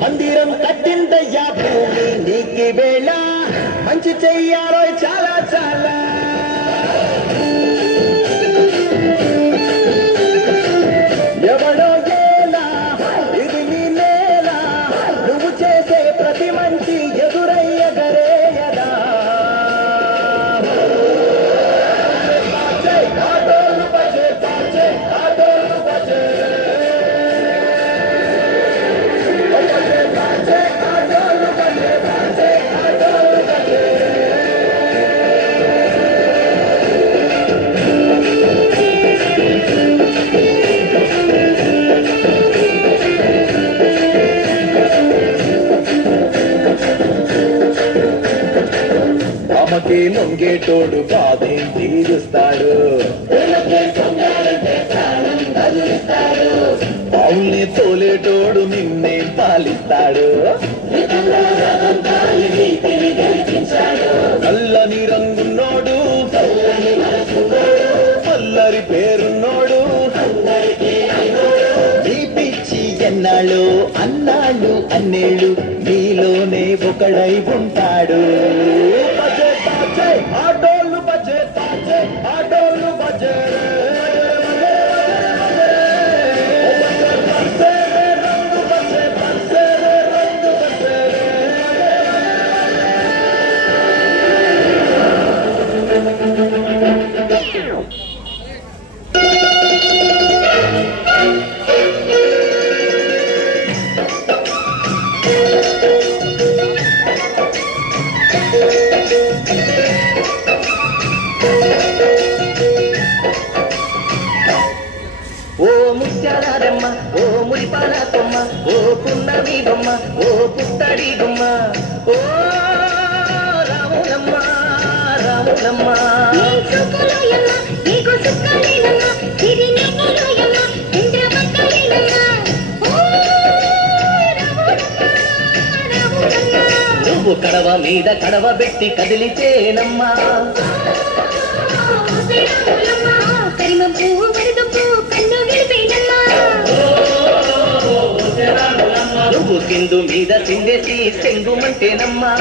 మందిరం కట్టిందయ్యా భూమి నీకి వేళ మంచి చెయ్యాలో చాలా చాలా ఎవడో ఏలా ఇది నీ నేల నువ్వు చేసే ప్రతి మంచి ఎదురయ్యగరేయదా అమ్మకి లొంగేటోడు బాధేం తీరుస్తాడు అవుల్ని తోలేటోడు నిన్నే పాలిస్తాడు నల్లని రంగున్నోడు పల్లరి పేరున్నోడు నీ పిచ్చి ఎన్నాళ్ళు అన్నాళ్ళు అన్నేళ్ళు నీలోనే ఒకడై ఉంటాడు ఆటోళ్ళు బజే తాజే ఆటోళ్ళు బజే ఓ ముత్యాలమ్మ ఓ మురిపాల కొమ్మ ఓ పున్నమి బొమ్మ ఓ పుత్తడి గుమ్మ ఓ రాములమ్మ రాములమ్మ నువ్వు కడవ మీద కడవ పెట్టి కదిలితేనమ్మా నువ్వు సింధు మీద సిందేసి సెంగుమంటేనమ్మా